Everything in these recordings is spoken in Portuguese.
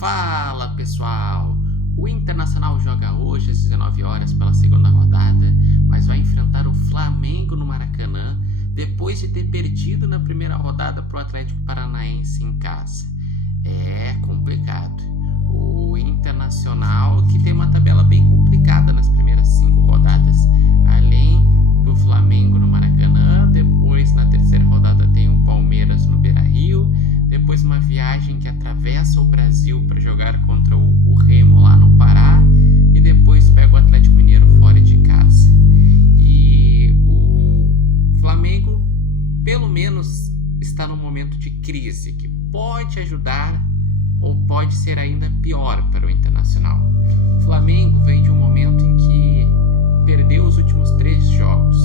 Fala pessoal, o Internacional joga hoje às 19 horas pela segunda rodada, mas vai enfrentar o Flamengo no Maracanã depois de ter perdido na primeira rodada para o Atlético Paranaense em casa. É complicado. O Internacional que tem uma tabela bem complicada nas primeiras 5 rodadas, além do Flamengo no Maracanã, depois na terceira rodada tem o Palmeiras no Beira-Rio, depois uma viagem que atravessa o Brasil para jogar contra o Remo lá no Pará e depois pega o Atlético Mineiro fora de casa. E o Flamengo, pelo menos, está num momento de crise que pode ajudar ou pode ser ainda pior para o Internacional. O Flamengo vem de um momento em que perdeu os últimos 3 jogos.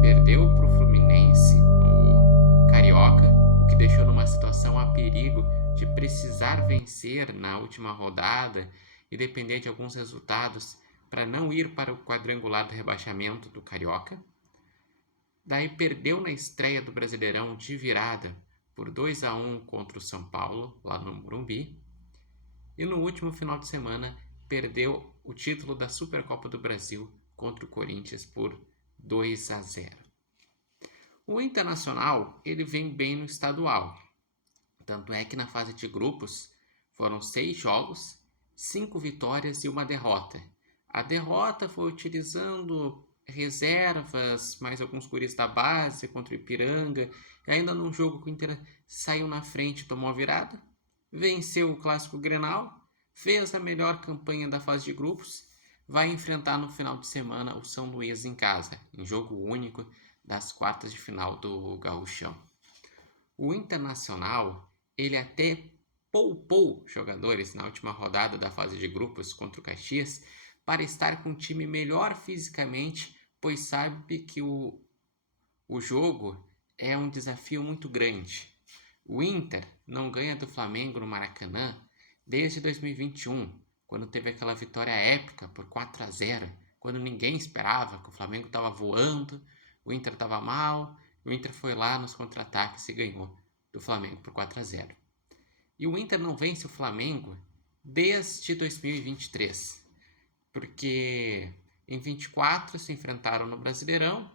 Perdeu para o Fluminense no Carioca, o que deixou numa situação a perigo de precisar vencer na última rodada e depender de alguns resultados para não ir para o quadrangular do rebaixamento do Carioca. Daí perdeu na estreia do Brasileirão de virada por 2-1 contra o São Paulo, lá no Morumbi. E no último final de semana perdeu o título da Supercopa do Brasil contra o Corinthians por 2-0. O Internacional, ele vem bem no estadual. Tanto é que na fase de grupos foram 6 jogos, 5 vitórias e 1 derrota. A derrota foi utilizando reservas, mais alguns guris da base contra o Ipiranga, e ainda num jogo que o Inter saiu na frente e tomou a virada, venceu o Clássico Grenal, fez a melhor campanha da fase de grupos, vai enfrentar no final de semana o São Luís em casa, em jogo único das quartas de final do Gauchão. O Internacional, ele até poupou jogadores na última rodada da fase de grupos contra o Caxias para estar com um time melhor fisicamente, pois sabe que o jogo é um desafio muito grande. O Inter não ganha do Flamengo no Maracanã desde 2021, quando teve aquela vitória épica por 4-0, quando ninguém esperava, que o Flamengo estava voando, o Inter estava mal, o Inter foi lá nos contra-ataques e ganhou do Flamengo por 4-0. E o Inter não vence o Flamengo desde 2023, porque em 24 se enfrentaram no Brasileirão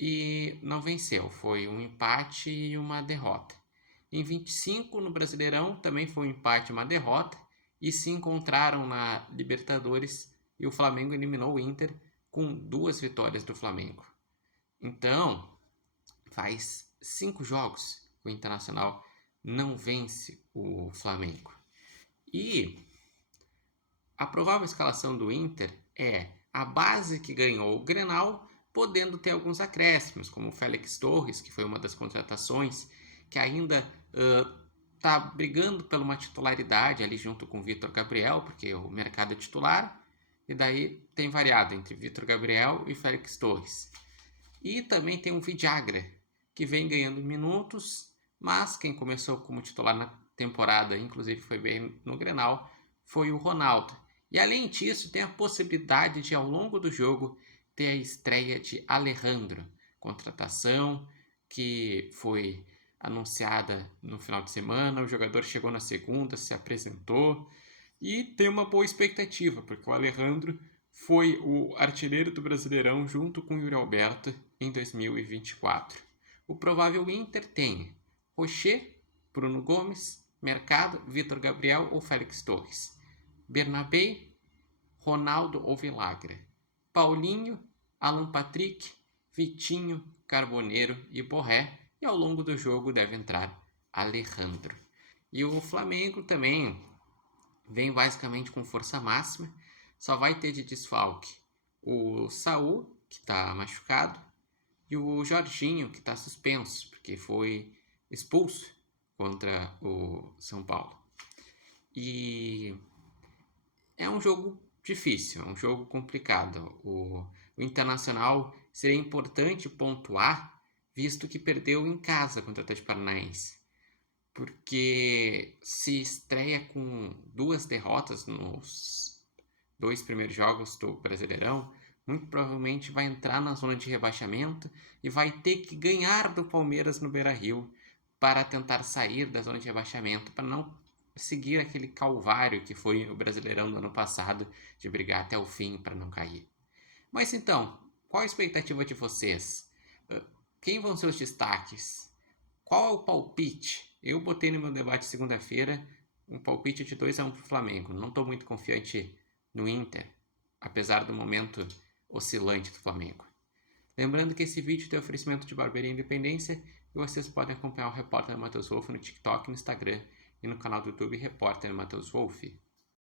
e não venceu, foi um empate e 1 derrota. Em 25 no Brasileirão também foi um empate e 1 derrota e se encontraram na Libertadores e o Flamengo eliminou o Inter com 2 vitórias do Flamengo. Então, faz 5 jogos que o Internacional não vence o Flamengo. E a provável escalação do Inter é a base que ganhou o Grenal, podendo ter alguns acréscimos, como o Félix Torres, que foi uma das contratações, que ainda está brigando por uma titularidade ali junto com o Vitor Gabriel, porque o mercado é titular, e daí tem variado entre Vitor Gabriel e Félix Torres. E também tem o Vidagra, que vem ganhando minutos, mas quem começou como titular na temporada, inclusive foi bem no Grenal, foi o Ronaldo. E além disso, tem a possibilidade de, ao longo do jogo, ter a estreia de Alejandro, contratação que foi anunciada no final de semana, o jogador chegou na segunda, se apresentou e tem uma boa expectativa, porque o Alejandro foi o artilheiro do Brasileirão junto com o Yuri Alberto em 2024. O provável Inter tem Rocher, Bruno Gomes, Mercado, Vitor Gabriel ou Félix Torres, Bernabé, Ronaldo ou Villagra, Paulinho, Alan Patrick, Vitinho, Carboneiro e Borré, e ao longo do jogo deve entrar Alejandro. E o Flamengo também vem basicamente com força máxima, só vai ter de desfalque o Saul, que está machucado, e o Jorginho, que está suspenso, porque foi expulso contra o São Paulo. E é um jogo difícil, é um jogo complicado. O Internacional seria importante pontuar, visto que perdeu em casa contra o Atlético Paranaense, porque se estreia com 2 derrotas nos 2 primeiros jogos do Brasileirão, muito provavelmente vai entrar na zona de rebaixamento e vai ter que ganhar do Palmeiras no Beira-Rio para tentar sair da zona de rebaixamento, para não seguir aquele calvário que foi o Brasileirão do ano passado, de brigar até o fim para não cair. Mas então, qual a expectativa de vocês? Quem vão ser os destaques? Qual é o palpite? Eu botei no meu debate segunda-feira um palpite de 2-1 para o Flamengo. Não estou muito confiante no Inter, apesar do momento oscilante do Flamengo. Lembrando que esse vídeo tem oferecimento de Barbearia Independência e vocês podem acompanhar o Repórter Matheus Wolff no TikTok, no Instagram e no canal do YouTube Repórter Matheus Wolff.